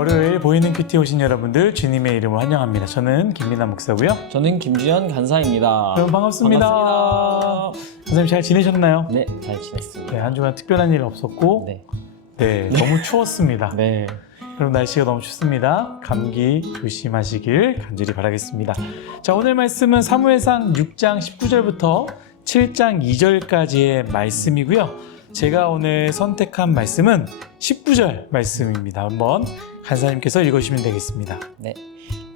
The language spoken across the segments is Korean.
월요일 보이는 큐티에 오신 여러분들 주님의 이름으로 환영합니다. 저는 김민아 목사고요. 저는 김주현 간사입니다. 여러분 반갑습니다. 선생님 잘 지내셨나요? 네, 잘 지냈습니다. 네, 한 주간 특별한 일 없었고 너무 추웠습니다. 네. 그럼 날씨가 너무 춥습니다. 감기 조심하시길 간절히 바라겠습니다. 자, 오늘 말씀은 사무엘상 6장 19절부터 7장 2절까지의 말씀이고요. 제가 오늘 선택한 말씀은 19절 말씀입니다. 한번 간사님께서 읽으시면 되겠습니다. 네.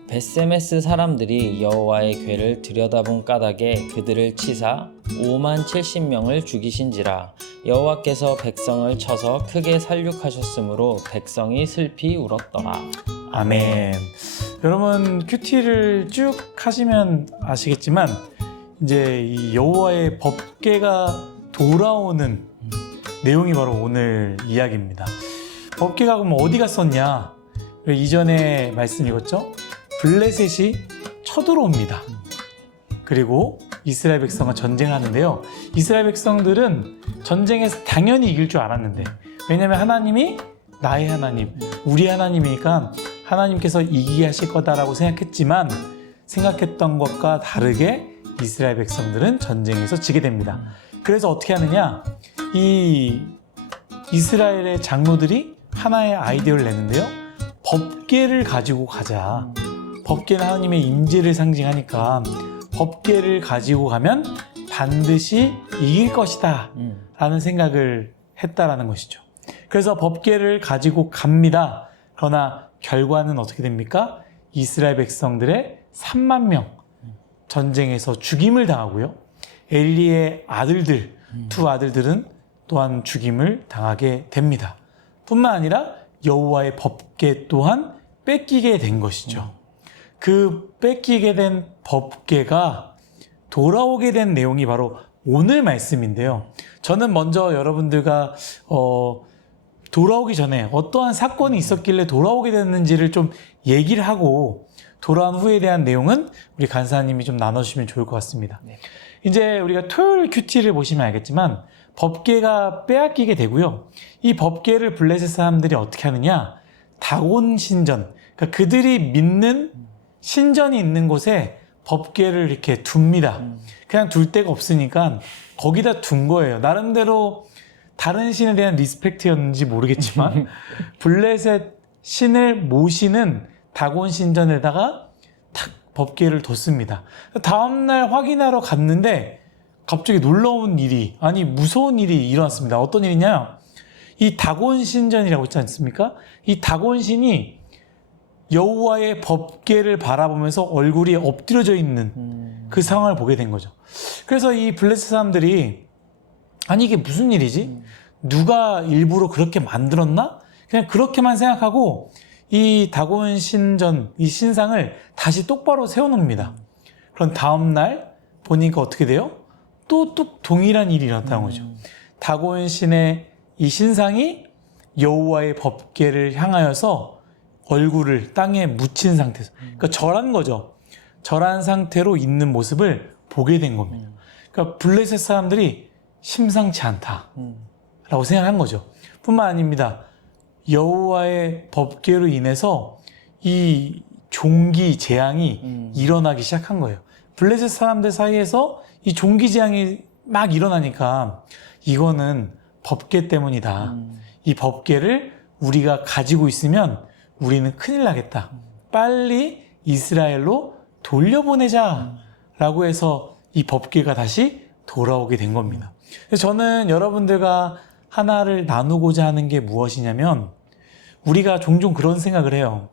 벳세메스 사람들이 여호와의 궤를 들여다본 까닭에 그들을 치사 5만 70명을 죽이신지라. 여호와께서 백성을 쳐서 크게 살육하셨으므로 백성이 슬피 울었더라. 아멘. 여러분 큐티를 쭉 하시면 아시겠지만 이제 이 여호와의 법궤가 돌아오는 내용이 바로 오늘 이야기입니다. 법궤가 그럼 어디 갔었냐? 이전에 말씀 읽었죠? 블레셋이 쳐들어옵니다. 그리고 이스라엘 백성과 전쟁을 하는데요. 이스라엘 백성들은 전쟁에서 당연히 이길 줄 알았는데, 왜냐하면 하나님이 나의 하나님, 우리 하나님이니까 하나님께서 이기게 하실 거다라고 생각했지만 생각했던 것과 다르게 이스라엘 백성들은 전쟁에서 지게 됩니다. 그래서 어떻게 하느냐? 이 이스라엘의 장로들이 하나의 아이디어를 내는데요. 법궤를 가지고 가자. 법궤는 하나님의 임재를 상징하니까 법궤를 가지고 가면 반드시 이길 것이다 라는 생각을 했다라는 것이죠. 그래서 법궤를 가지고 갑니다. 그러나 결과는 어떻게 됩니까? 이스라엘 백성들의 3만 명 전쟁에서 죽임을 당하고요. 엘리의 아들들, 두 아들들은 또한 죽임을 당하게 됩니다. 뿐만 아니라 여호와의 법궤 또한 뺏기게 된 것이죠. 그 뺏기게 된 법궤가 돌아오게 된 내용이 바로 오늘 말씀인데요. 저는 먼저 여러분들과 돌아오기 전에 어떠한 사건이 있었길래 돌아오게 됐는지를 좀 얘기를 하고 돌아온 후에 대한 내용은 우리 간사님이 좀 나눠주시면 좋을 것 같습니다. 네. 이제 우리가 토요일 큐티를 보시면 알겠지만 법궤가 빼앗기게 되고요. 이 법궤를 블레셋 사람들이 어떻게 하느냐? 다곤 신전, 그러니까 그들이 믿는 신전이 있는 곳에 법궤를 이렇게 둡니다. 그냥 둘 데가 없으니까 거기다 둔 거예요. 나름대로 다른 신에 대한 리스펙트였는지 모르겠지만 블레셋 신을 모시는 다곤 신전에다가 탁 법궤를 뒀습니다. 다음날 확인하러 갔는데 갑자기 놀라운 일이, 아니 무서운 일이 일어났습니다. 어떤 일이냐? 이 다곤 신전이라고 있지 않습니까? 이 다곤 신이 여호와의 법궤를 바라보면서 얼굴이 엎드려져 있는 그 상황을 보게 된 거죠. 그래서 이 블레셋 사람들이 아니 이게 무슨 일이지? 누가 일부러 그렇게 만들었나? 그냥 그렇게만 생각하고 이 다곤 신전, 이 신상을 다시 똑바로 세워놓습니다. 그럼 다음날 보니까 어떻게 돼요? 또 동일한 일이 일어났다는 거죠. 다곤 신의 이 신상이 여호와의 법궤를 향하여서 얼굴을 땅에 묻힌 상태에서, 그러니까 절한 거죠. 절한 상태로 있는 모습을 보게 된 겁니다. 그러니까 블레셋 사람들이 심상치 않다라고 생각한 거죠. 뿐만 아닙니다. 여호와의 법궤로 인해서 이 종기 재앙이 일어나기 시작한 거예요. 블레셋 사람들 사이에서 이 종기 재앙이 막 일어나니까 이거는 법궤 때문이다. 이 법궤를 우리가 가지고 있으면 우리는 큰일 나겠다. 빨리 이스라엘로 돌려보내자 라고 해서 이 법궤가 다시 돌아오게 된 겁니다. 그래서 저는 여러분들과 하나를 나누고자 하는 게 무엇이냐면 우리가 종종 그런 생각을 해요.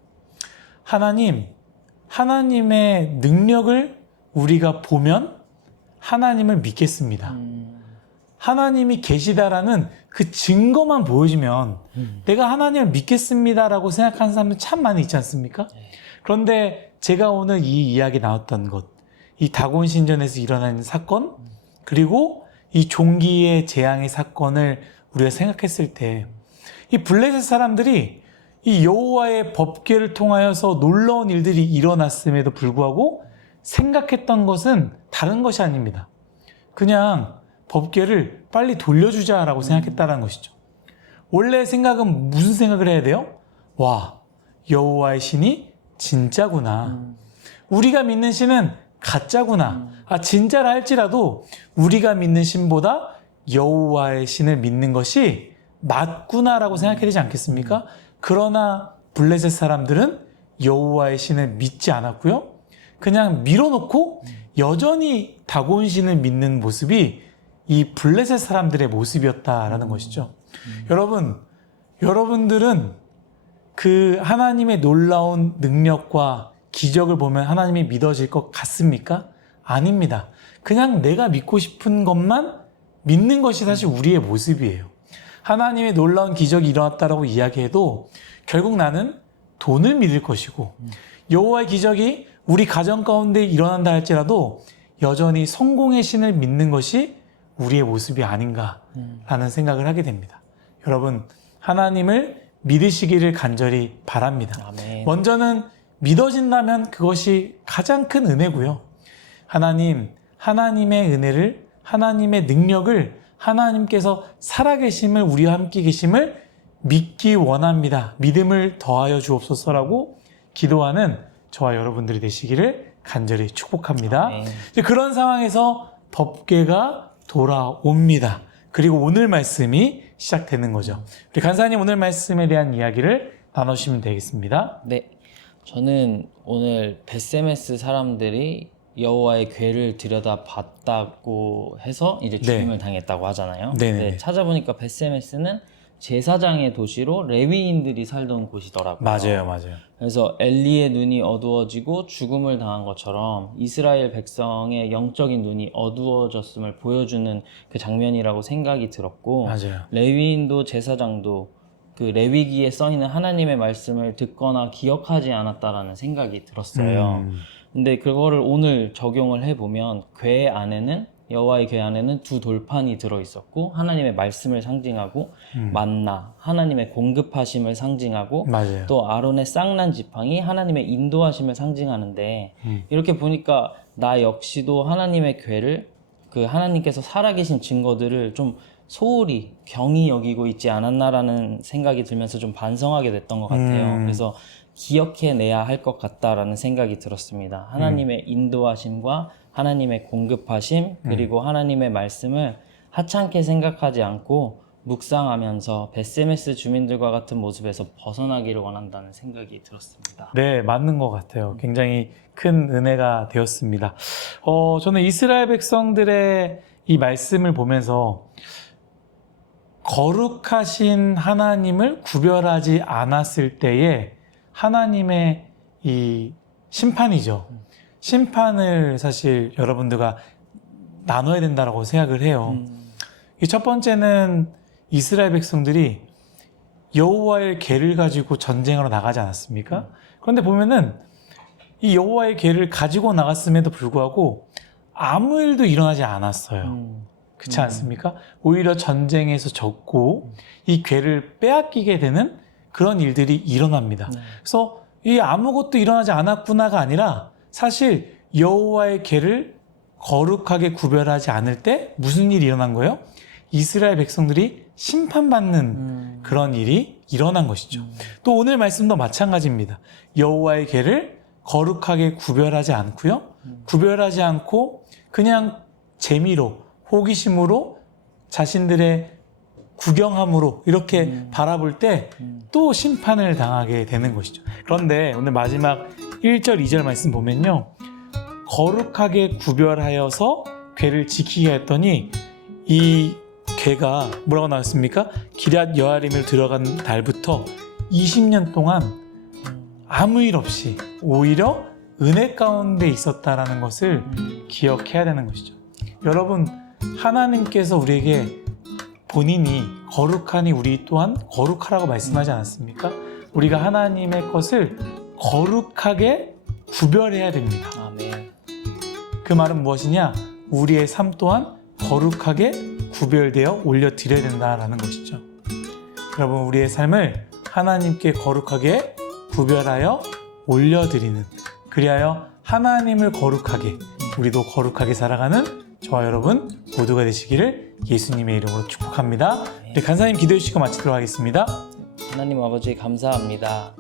하나님의 능력을 우리가 보면 하나님을 믿겠습니다. 하나님이 계시다라는 그 증거만 보여주면 내가 하나님을 믿겠습니다라고 생각하는 사람들 참 많이 있지 않습니까? 그런데 제가 오늘 이 이야기 나왔던 것, 이 다곤 신전에서 일어나는 사건, 그리고 이 종기의 재앙의 사건을 우리가 생각했을 때 이 블레셋 사람들이 이 여호와의 법궤를 통하여서 놀라운 일들이 일어났음에도 불구하고 생각했던 것은 다른 것이 아닙니다. 그냥 법궤를 빨리 돌려주자라고 생각했다는 것이죠. 원래 생각은 무슨 생각을 해야 돼요? 와, 여호와의 신이 진짜구나. 우리가 믿는 신은 가짜구나. 진짜라 할지라도 우리가 믿는 신보다 여호와의 신을 믿는 것이 맞구나라고 생각해야 되지 않겠습니까? 그러나 블레셋 사람들은 여호와의 신을 믿지 않았고요. 그냥 밀어놓고 여전히 다곤 신을 믿는 모습이 이 블레셋 사람들의 모습이었다라는 것이죠. 여러분들은 그 하나님의 놀라운 능력과 기적을 보면 하나님이 믿어질 것 같습니까? 아닙니다. 그냥 내가 믿고 싶은 것만 믿는 것이 사실 우리의 모습이에요. 하나님의 놀라운 기적이 일어났다라고 이야기해도 결국 나는 돈을 믿을 것이고 여호와의 기적이 우리 가정 가운데 일어난다 할지라도 여전히 성공의 신을 믿는 것이 우리의 모습이 아닌가라는 생각을 하게 됩니다. 여러분, 하나님을 믿으시기를 간절히 바랍니다. 아멘. 먼저는 믿어진다면 그것이 가장 큰 은혜고요. 하나님의 은혜를, 하나님의 능력을, 하나님께서 살아계심을, 우리와 함께 계심을 믿기 원합니다. 믿음을 더하여 주옵소서라고 기도하는 저와 여러분들이 되시기를 간절히 축복합니다. 아멘. 이제 그런 상황에서 법궤가 돌아옵니다. 그리고 오늘 말씀이 시작되는 거죠. 우리 간사님 오늘 말씀에 대한 이야기를 나누시면 되겠습니다. 네, 저는 오늘 벳세메스 사람들이 여호와의 궤를 들여다봤다고 해서 이제 죽임을 당했다고 하잖아요. 네네. 네, 찾아보니까 벳세메스는 제사장의 도시로 레위인들이 살던 곳이더라고요. 맞아요. 그래서 엘리의 눈이 어두워지고 죽음을 당한 것처럼 이스라엘 백성의 영적인 눈이 어두워졌음을 보여주는 그 장면이라고 생각이 들었고, 맞아요. 레위인도 제사장도 그 레위기에 써있는 하나님의 말씀을 듣거나 기억하지 않았다라는 생각이 들었어요. 근데 그거를 오늘 적용을 해보면 궤 안에는, 여호와의 궤 안에는 두 돌판이 들어있었고 하나님의 말씀을 상징하고 만나, 하나님의 공급하심을 상징하고 맞아요. 또 아론의 쌍난 지팡이, 하나님의 인도하심을 상징하는데 이렇게 보니까 나 역시도 하나님의 궤를, 그 하나님께서 살아계신 증거들을 좀 소홀히 경히 여기고 있지 않았나라는 생각이 들면서 좀 반성하게 됐던 것 같아요. 그래서 기억해내야 할 것 같다라는 생각이 들었습니다. 하나님의 인도하심과 하나님의 공급하심, 그리고 하나님의 말씀을 하찮게 생각하지 않고 묵상하면서 벳세메스 주민들과 같은 모습에서 벗어나기를 원한다는 생각이 들었습니다. 네, 맞는 것 같아요. 굉장히 큰 은혜가 되었습니다. 저는 이스라엘 백성들의 이 말씀을 보면서 거룩하신 하나님을 구별하지 않았을 때에 하나님의 이 심판이죠. 심판을 사실 여러분들과 나눠야 된다고 생각을 해요. 이 첫 번째는 이스라엘 백성들이 여호와의 궤를 가지고 전쟁하러 나가지 않았습니까? 그런데 보면은 이 여호와의 궤를 가지고 나갔음에도 불구하고 아무 일도 일어나지 않았어요. 그렇지 않습니까? 오히려 전쟁에서 졌고 이 궤를 빼앗기게 되는 그런 일들이 일어납니다. 그래서 이 아무것도 일어나지 않았구나가 아니라 사실 여호와의 궤를 거룩하게 구별하지 않을 때 무슨 일이 일어난 거예요? 이스라엘 백성들이 심판받는 그런 일이 일어난 것이죠. 또 오늘 말씀도 마찬가지입니다. 여호와의 궤를 거룩하게 구별하지 않고요. 구별하지 않고 그냥 재미로, 호기심으로, 자신들의 구경함으로 이렇게 바라볼 때 또 심판을 당하게 되는 것이죠. 그런데 오늘 마지막 1절, 2절 말씀 보면요. 거룩하게 구별하여서 궤를 지키게 했더니 이 궤가 뭐라고 나왔습니까? 기럇 여아림을 들어간 달부터 20년 동안 아무 일 없이 오히려 은혜 가운데 있었다라는 것을 기억해야 되는 것이죠. 여러분, 하나님께서 우리에게 본인이 거룩하니 우리 또한 거룩하라고 말씀하지 않았습니까? 우리가 하나님의 것을 거룩하게 구별해야 됩니다. 아멘. 그 말은 무엇이냐? 우리의 삶 또한 거룩하게 구별되어 올려드려야 된다는 것이죠. 여러분, 우리의 삶을 하나님께 거룩하게 구별하여 올려드리는, 그리하여 하나님을 거룩하게, 우리도 거룩하게 살아가는 저와 여러분 모두가 되시기를 예수님의 이름으로 축복합니다. 네, 간사님 기도해 주시고 마치도록 하겠습니다. 하나님 아버지 감사합니다.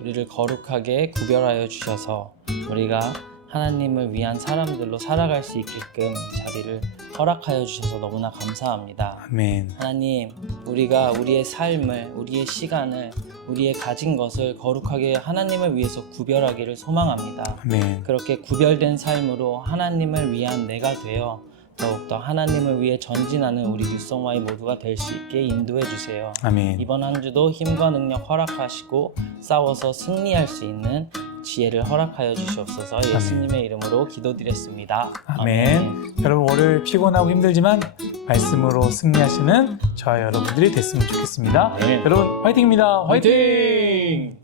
우리를 거룩하게 구별하여 주셔서 우리가 하나님을 위한 사람들로 살아갈 수 있게끔 이 자리를 허락하여 주셔서 너무나 감사합니다. 아멘. 하나님, 우리가 우리의 삶을, 우리의 시간을, 우리의 가진 것을 거룩하게 하나님을 위해서 구별하기를 소망합니다. 아멘. 그렇게 구별된 삶으로 하나님을 위한 내가 되어 더욱더 하나님을 위해 전진하는 우리 뉴성와이 모두가 될 수 있게 인도해 주세요. 아멘. 이번 한 주도 힘과 능력 허락하시고 싸워서 승리할 수 있는 지혜를 허락하여 주시옵소서. 예수님의 이름으로 기도드렸습니다. 아멘. 여러분 월요일 피곤하고 힘들지만 말씀으로 승리하시는 저와 여러분들이 됐으면 좋겠습니다. 네. 여러분 화이팅입니다. 화이팅!